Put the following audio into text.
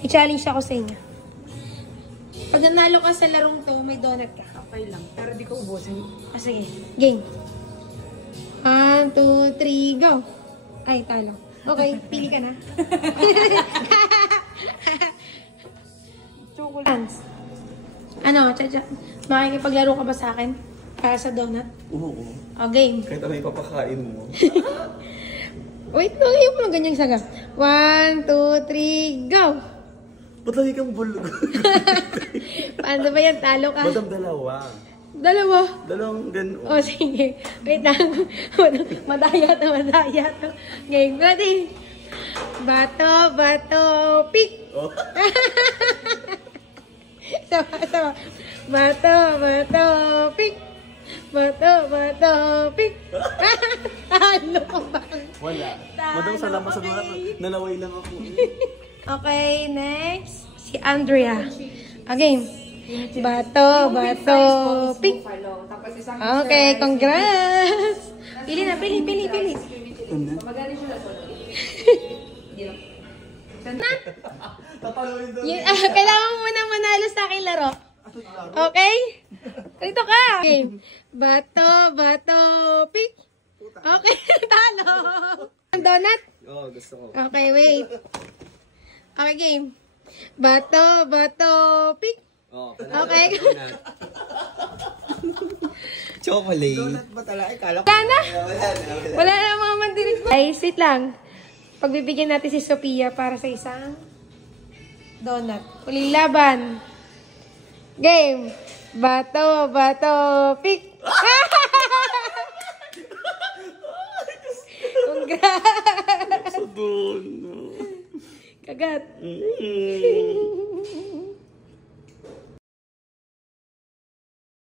May challenge ako sa inyo. Pag nanalo ka sa larong to, may donut ka. Okay lang. Pero di ko ubusin. Ah, sige. Game. 1, 2, 3, go. Ay, talo. Okay, pili ka na. Chocolate. Ano, makikipaglaro ka ba sa akin? Para sa donut? Oo. O, game. Kahit ano yung papakain mo. Wait, ayaw mo lang ganyang saga. 1, 2, 3, go! Ba't lagi kang bulog? Paano ba yan? Talo ka? Madam, dalawa. Dalawa. Dalawang gano'n. O, sige. Wait lang. Madaya to. Game, ready? Bato, pick! Oh. Sama. Bato, pick! Bato, pick! Talo ka ba? Wala. Madam, salamat sa mga nalaway lang ako. Okay, next. Si Andrea. Again. Bato, pick! Okay, congrats! Pili na, pili. Magaling siya na solo. Tatalawin daw. Kailangan mo munang manalo sa aking laro. Okay? Dito ka. Okay. Bato, pick. Okay, talo. Ang donut? Oo, gusto ko. Okay, wait. Okay, game. Bato, pick. Okay. Chocolate. Donut ba talaga? Kala ko. Wala na. Wala na mga mandinig ko. Ay, sit lang. Pagbibigyan natin si Sophia para sa isang donut. Huling laban. Game. Bato, pick. Congrats. Sa doon. Kagat.